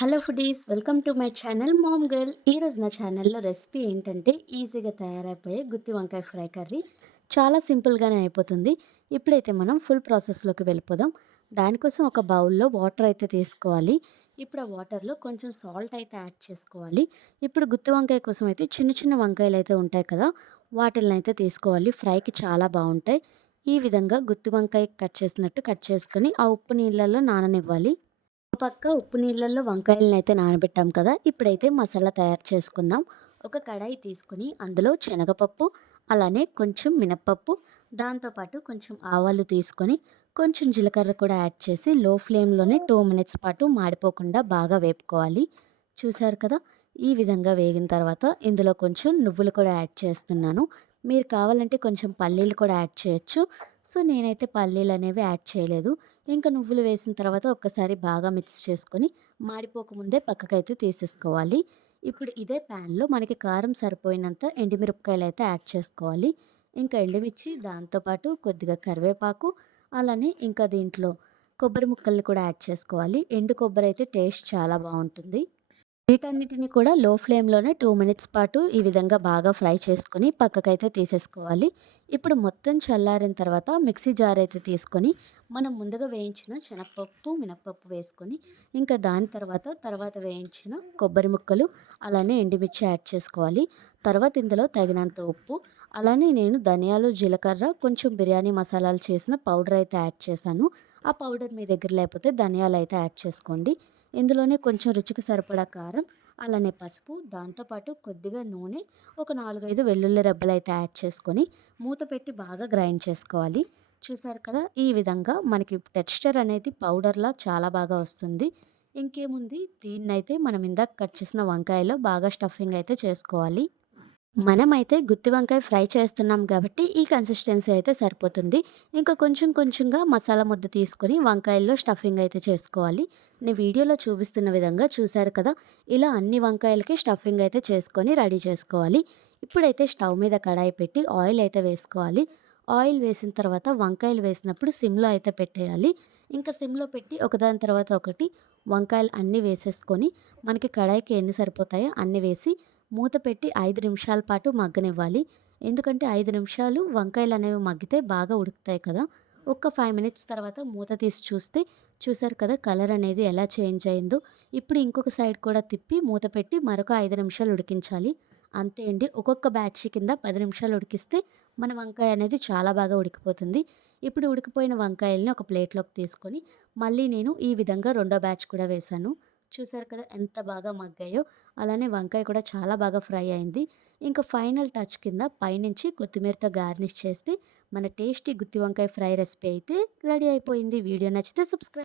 Hello foodies welcome to my channel mom girl. ఈరోజు నా ఛానల్లో రెసిపీ ఏంటంటే ఈజీగా తయారైపోయే గుత్తి వంకాయ ఫ్రై కర్రీ. చాలా సింపుల్గానే అయిపోతుంది. ఇప్పుడైతే మనం ఫుల్ ప్రాసెస్లోకి వెళ్ళిపోదాం. దానికోసం ఒక బౌల్లో వాటర్ అయితే తీసుకోవాలి. ఇప్పుడు ఆ వాటర్లో కొంచెం సాల్ట్ అయితే యాడ్ చేసుకోవాలి. ఇప్పుడు గుత్తి వంకాయ కోసం అయితే చిన్న చిన్న వంకాయలు అయితే ఉంటాయి కదా వాటిని అయితే తీసుకోవాలి. ఫ్రైకి చాలా బాగుంటాయి. ఈ విధంగా గుత్తి వంకాయ కట్ చేసినట్టు కట్ చేసుకొని ఆ ఉప్పు నీళ్ళల్లో నాననివ్వాలి. పక్క ఉప్పు నీళ్ళల్లో వంకాయలను అయితే నానబెట్టాం కదా ఇప్పుడైతే మసాలా తయారు చేసుకుందాం. ఒక కడాయి తీసుకుని అందులో శనగపప్పు అలానే కొంచెం మినప్పప్పు దాంతోపాటు కొంచెం ఆవాలు తీసుకొని కొంచెం జీలకర్ర కూడా యాడ్ చేసి లో ఫ్లేమ్లోనే టూ మినిట్స్ పాటు మాడిపోకుండా బాగా వేపుకోవాలి. చూశారు కదా ఈ విధంగా వేగిన తర్వాత ఇందులో కొంచెం నువ్వులు కూడా యాడ్ చేస్తున్నాను. మీరు కావాలంటే కొంచెం పల్లీలు కూడా యాడ్ చేయొచ్చు. సో నేనైతే పల్లీలు అనేవి యాడ్ చేయలేదు. ఇంకా నువ్వులు వేసిన తర్వాత ఒక్కసారి బాగా మిక్స్ చేసుకొని మాడిపోకముందే పక్కకైతే తీసేసుకోవాలి. ఇప్పుడు ఇదే ప్యాన్లో మనకి కారం సరిపోయినంత ఎండుమిరపకాయలు అయితే యాడ్ చేసుకోవాలి. ఇంకా ఎండుమిర్చి దాంతోపాటు కొద్దిగా కరివేపాకు అలానే ఇంకా దీంట్లో కొబ్బరి ముక్కల్ని కూడా యాడ్ చేసుకోవాలి. ఎండు కొబ్బరి అయితే టేస్ట్ చాలా బాగుంటుంది. వీటన్నిటిని కూడా లో ఫ్లేమ్లోనే టూ మినిట్స్ పాటు ఈ విధంగా బాగా ఫ్రై చేసుకొని పక్కకైతే తీసేసుకోవాలి. ఇప్పుడు మొత్తం చల్లారిన తర్వాత మిక్సీ జార్ అయితే తీసుకొని మనం ముందుగా వేయించిన శనగపప్పు మినప్పప్పు వేసుకొని ఇంకా దాని తర్వాత తర్వాత వేయించిన కొబ్బరి ముక్కలు అలానే ఎండుమిర్చి యాడ్ చేసుకోవాలి. తర్వాత ఇందులో తగినంత ఉప్పు అలానే నేను ధనియాలు జీలకర్ర కొంచెం బిర్యానీ మసాలాలు చేసిన పౌడర్ అయితే యాడ్ చేశాను. ఆ పౌడర్ మీ దగ్గర లేకపోతే ధనియాలు అయితే యాడ్ చేసుకోండి. ఇందులోనే కొంచెం రుచికి సరిపడా కారం అలానే పసుపు దాంతోపాటు కొద్దిగా నూనె ఒక నాలుగైదు వెల్లుల్లి రెబ్బలు అయితే యాడ్ చేసుకొని మూత పెట్టి బాగా గ్రైండ్ చేసుకోవాలి. చూసారు కదా ఈ విధంగా మనకి టెక్స్చర్ అనేది పౌడర్లా చాలా బాగా వస్తుంది. ఇంకేముంది? దీన్నైతే మనం ఇందాక కట్ చేసిన వంకాయలో బాగా స్టఫింగ్ అయితే చేసుకోవాలి. మనమైతే గుత్తి వంకాయ ఫ్రై చేస్తున్నాం కాబట్టి ఈ కన్సిస్టెన్సీ అయితే సరిపోతుంది. ఇంకా కొంచెం కొంచెంగా మసాలా ముద్ద తీసుకొని వంకాయల్లో స్టఫింగ్ అయితే చేసుకోవాలి. నేను వీడియోలో చూపిస్తున్న విధంగా చూశారు కదా ఇలా అన్ని వంకాయలకి స్టఫింగ్ అయితే చేసుకొని రెడీ చేసుకోవాలి. ఇప్పుడైతే స్టవ్ మీద కడాయి పెట్టి ఆయిల్ అయితే వేసుకోవాలి. ఆయిల్ వేసిన తర్వాత వంకాయలు వేసినప్పుడు సిమ్లో అయితే పెట్టేయాలి. ఇంకా సిమ్లో పెట్టి ఒకదాని తర్వాత ఒకటి వంకాయలు అన్నీ వేసేసుకొని మనకి కడాయికి ఎన్ని సరిపోతాయో అన్నీ వేసి మూత పెట్టి ఐదు నిమిషాల పాటు మగ్గనివ్వాలి. ఎందుకంటే ఐదు నిమిషాలు వంకాయలు అనేవి మగ్గితే బాగా ఉడుకుతాయి కదా. ఒక్క ఫైవ్ మినిట్స్ తర్వాత మూత తీసి చూస్తే చూసారు కదా కలర్ అనేది ఎలా చేంజ్ అయిందో. ఇప్పుడు ఇంకొక సైడ్ కూడా తిప్పి మూత పెట్టి మరొక ఐదు నిమిషాలు ఉడికించాలి. అంతే అండి. ఒక్కొక్క బ్యాచ్ కింద పది నిమిషాలు ఉడికిస్తే మన వంకాయ అనేది చాలా బాగా ఉడికిపోతుంది. ఇప్పుడు ఉడికిపోయిన వంకాయల్ని ఒక ప్లేట్లోకి తీసుకొని మళ్ళీ నేను ఈ విధంగా రెండో బ్యాచ్ కూడా వేశాను. చూసారు కదా ఎంత బాగా మగ్గాయో అలానే వంకాయ కూడా చాలా బాగా ఫ్రై అయింది. ఇంకా ఫైనల్ టచ్ కింద పైనుంచి కొత్తిమీరతో గార్నిష్ చేస్తే మన టేస్టీ గుత్తి వంకాయ ఫ్రై రెసిపీ అయితే రెడీ అయిపోయింది. వీడియో నచ్చితే సబ్స్క్రైబ్